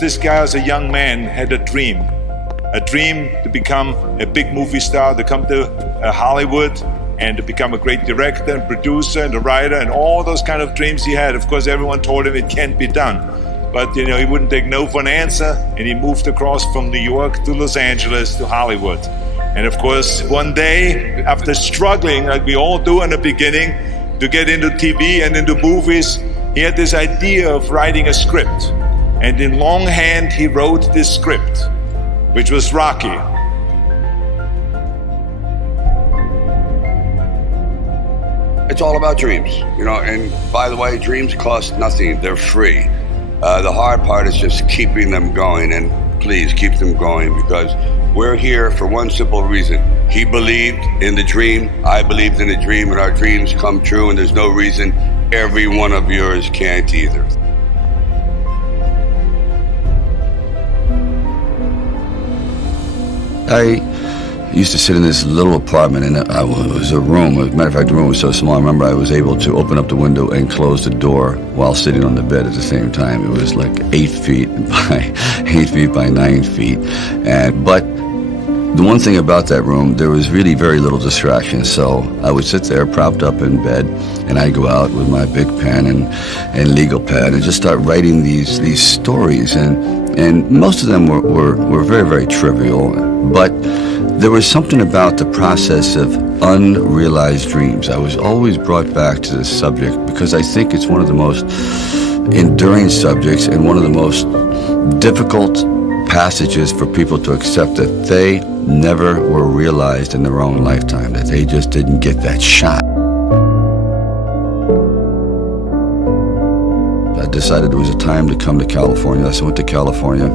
This guy as a young man had a dream to become a big movie star, to come to Hollywood and to become a great director and producer and a writer and all those kind of dreams he had. Of course, everyone told him it can't be done. But he wouldn't take no for an answer, and he moved across from New York to Los Angeles to Hollywood. And of course, one day, after struggling like we all do in the beginning to get into TV and into movies, he had this idea of writing a script. And in longhand, he wrote this script, which was Rocky. It's all about dreams, and by the way, dreams cost nothing. They're free. The hard part is just keeping them going, and please keep them going, because we're here for one simple reason. He believed in the dream, I believed in the dream, and our dreams come true, and there's no reason every one of yours can't either. I used to sit in this little apartment, and it was a room. As a matter of fact, the room was so small, I remember I was able to open up the window and close the door while sitting on the bed at the same time. It was like 8 feet by 8 feet by 9 feet. But the one thing about that room, there was really very little distraction. So I would sit there propped up in bed, and I'd go out with my big pen and legal pad and just start writing these stories. And most of them were very, very trivial, but there was something about the process of unrealized dreams. I was always brought back to this subject because I think it's one of the most enduring subjects and one of the most difficult passages for people to accept, that they never were realized in their own lifetime, that they just didn't get that shot. I decided it was a time to come to California. So I went to California,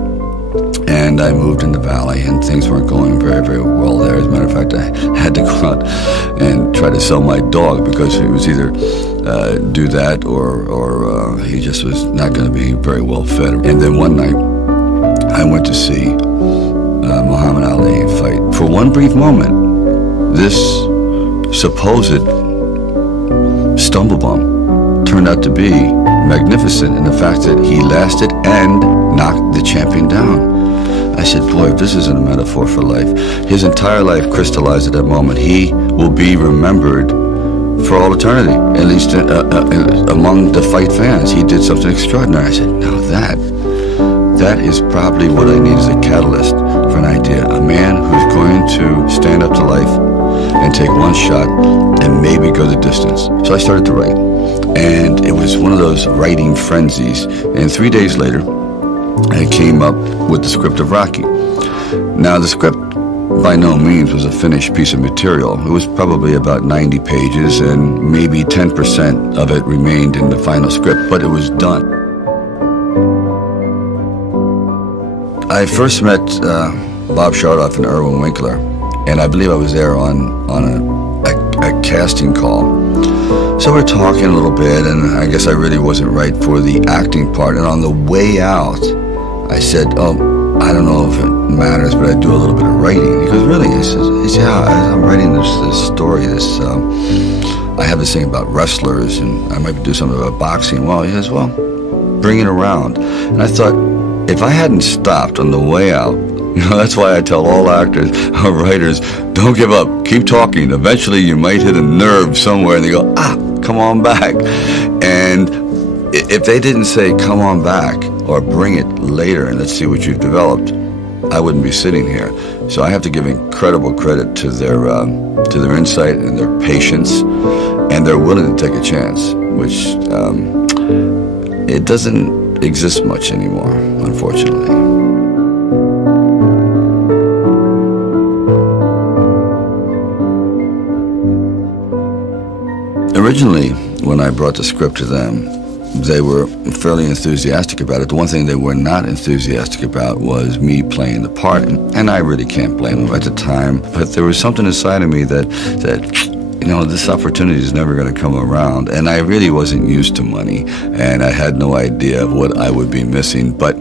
and I moved in the Valley, and things weren't going very, very well there. As a matter of fact, I had to go out and try to sell my dog because it was either do that or he just was not going to be very well fed. And then one night, I went to see Muhammad Ali fight. For one brief moment, this supposed stumblebum turned out to be magnificent in the fact that he lasted and knocked the champion down. I said, boy, if this isn't a metaphor for life. His entire life crystallized at that moment. He will be remembered for all eternity, at least among the fight fans. He did something extraordinary. I said, now that is probably what I need as a catalyst for an idea. A man who's going to stand up to life and take one shot and maybe go the distance. So I started to write. And it was one of those writing frenzies. And 3 days later, I came up with the script of Rocky. Now, the script by no means was a finished piece of material. It was probably about 90 pages, and maybe 10% of it remained in the final script, but it was done. I first met Bob Chardoff and Irwin Winkler, and I believe I was there on a casting call. So we're talking a little bit, and I guess I really wasn't right for the acting part. And on the way out, I said, oh, I don't know if it matters, but I do a little bit of writing. He goes, really? He says, yeah, I'm writing this story. I have this thing about wrestlers, and I might do something about boxing. Well, he says, well, bring it around. And I thought, if I hadn't stopped on the way out, that's why I tell all actors or writers, don't give up, keep talking. Eventually you might hit a nerve somewhere and they go, come on back. And if they didn't say, come on back, or bring it later and let's see what you've developed, I wouldn't be sitting here. So I have to give incredible credit to their insight and their patience, and they're willing to take a chance, which it doesn't exist much anymore, unfortunately. Originally, when I brought the script to them, they were fairly enthusiastic about it. The one thing they were not enthusiastic about was me playing the part, and I really can't blame them at the time. But there was something inside of me that this opportunity is never going to come around. And I really wasn't used to money, and I had no idea of what I would be missing. But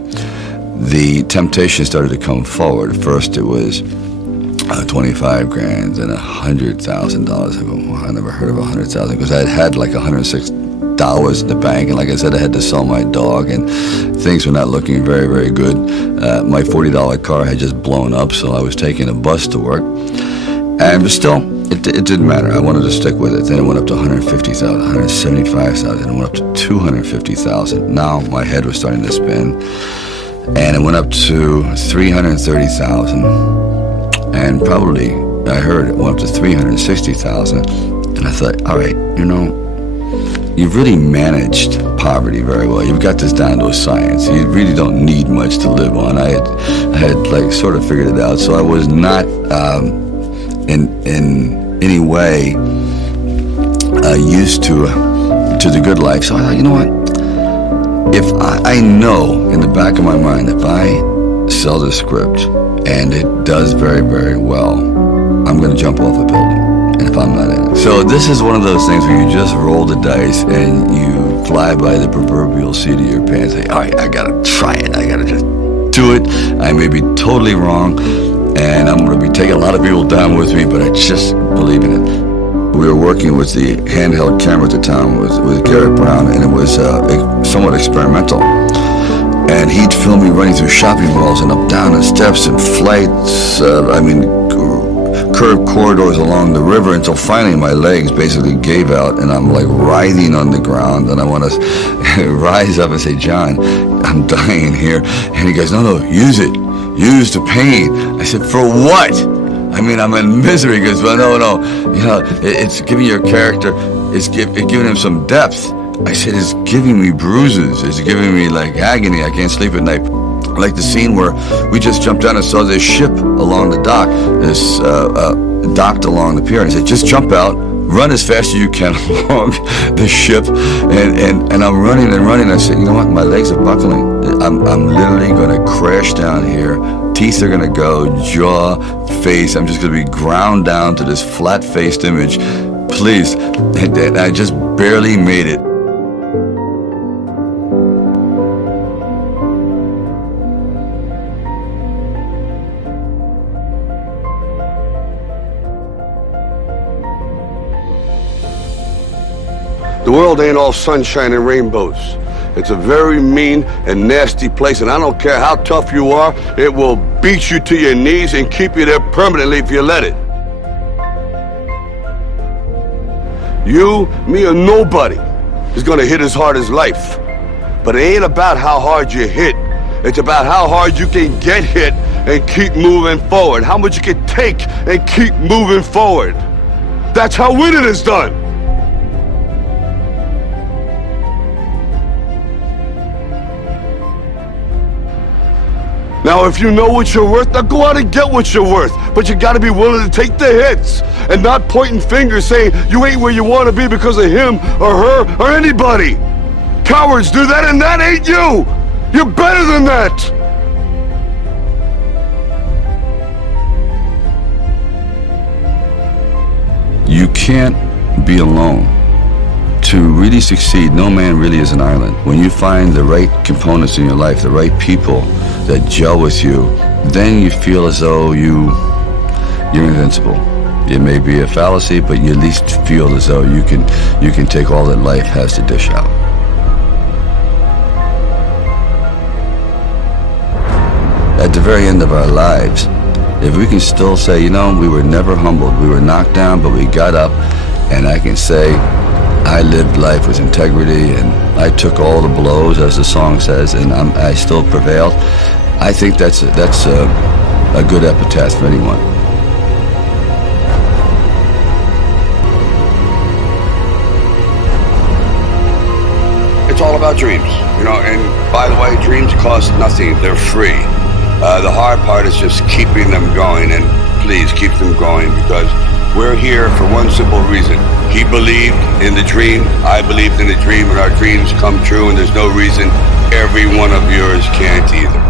the temptation started to come forward. First, it was $25,000 and $100,000. I go, well, I never heard of $100,000 because I had like $106,000 dollars in the bank, and like I said, I had to sell my dog, and things were not looking very, very good. My $40 car had just blown up, so I was taking a bus to work, but still, it didn't matter. I wanted to stick with it. Then it went up to 150,000, 175,000, and it went up to 250,000. Now my head was starting to spin, and it went up to 330,000, and probably I heard it went up to 360,000, and I thought, all right, you've really managed poverty very well. You've got this down to a science. You really don't need much to live on. I had like sort of figured it out, so I was not in any way used to the good life. So I thought, you know what? If I know in the back of my mind, if I sell the script and it does very, very well, I'm going to jump off a building. And if I'm not in it. So this is one of those things where you just roll the dice and you fly by the proverbial seat of your pants. Say, all right, I got to try it. I got to just do it. I may be totally wrong, and I'm going to be taking a lot of people down with me, but I just believe in it. We were working with the handheld camera at the time with Garrett Brown, and it was somewhat experimental. And he'd film me running through shopping malls and up down the steps and flights, curved corridors along the river, until finally my legs basically gave out and I'm like writhing on the ground, and I want to rise up and say, John, I'm dying here. And he goes, no, use it. Use the pain. I said, for what? I mean, I'm in misery. He goes, well, no, it's giving your character, it's giving him some depth. I said, it's giving me bruises. It's giving me like agony. I can't sleep at night. Like the scene where we just jumped down and saw this ship along the dock, this docked along the pier. And I said, just jump out, run as fast as you can along the ship. And I'm running and running. I said, you know what? My legs are buckling. I'm literally going to crash down here. Teeth are going to go, jaw, face. I'm just going to be ground down to this flat-faced image. Please. And I just barely made it. The world ain't all sunshine and rainbows. It's a very mean and nasty place, and I don't care how tough you are, it will beat you to your knees and keep you there permanently if you let it. You, me, or nobody is gonna hit as hard as life. But it ain't about how hard you hit. It's about how hard you can get hit and keep moving forward. How much you can take and keep moving forward. That's how winning is done. Now, if you know what you're worth, now go out and get what you're worth. But you gotta be willing to take the hits and not pointing fingers saying you ain't where you wanna be because of him or her or anybody. Cowards do that, and that ain't you. You're better than that. You can't be alone. To really succeed, no man really is an island. When you find the right components in your life, the right people that gel with you, then you feel as though you're invincible. It may be a fallacy, but you at least feel as though you can take all that life has to dish out. At the very end of our lives, if we can still say, we were never humbled, we were knocked down, but we got up, and I can say, I lived life with integrity, and I took all the blows, as the song says, and I still prevailed. I think that's a good epitaph for anyone. It's all about dreams, and by the way, dreams cost nothing. They're free. The hard part is just keeping them going, and please keep them going, because we're here for one simple reason. He believed in the dream, I believed in the dream, and our dreams come true, and there's no reason every one of yours can't either.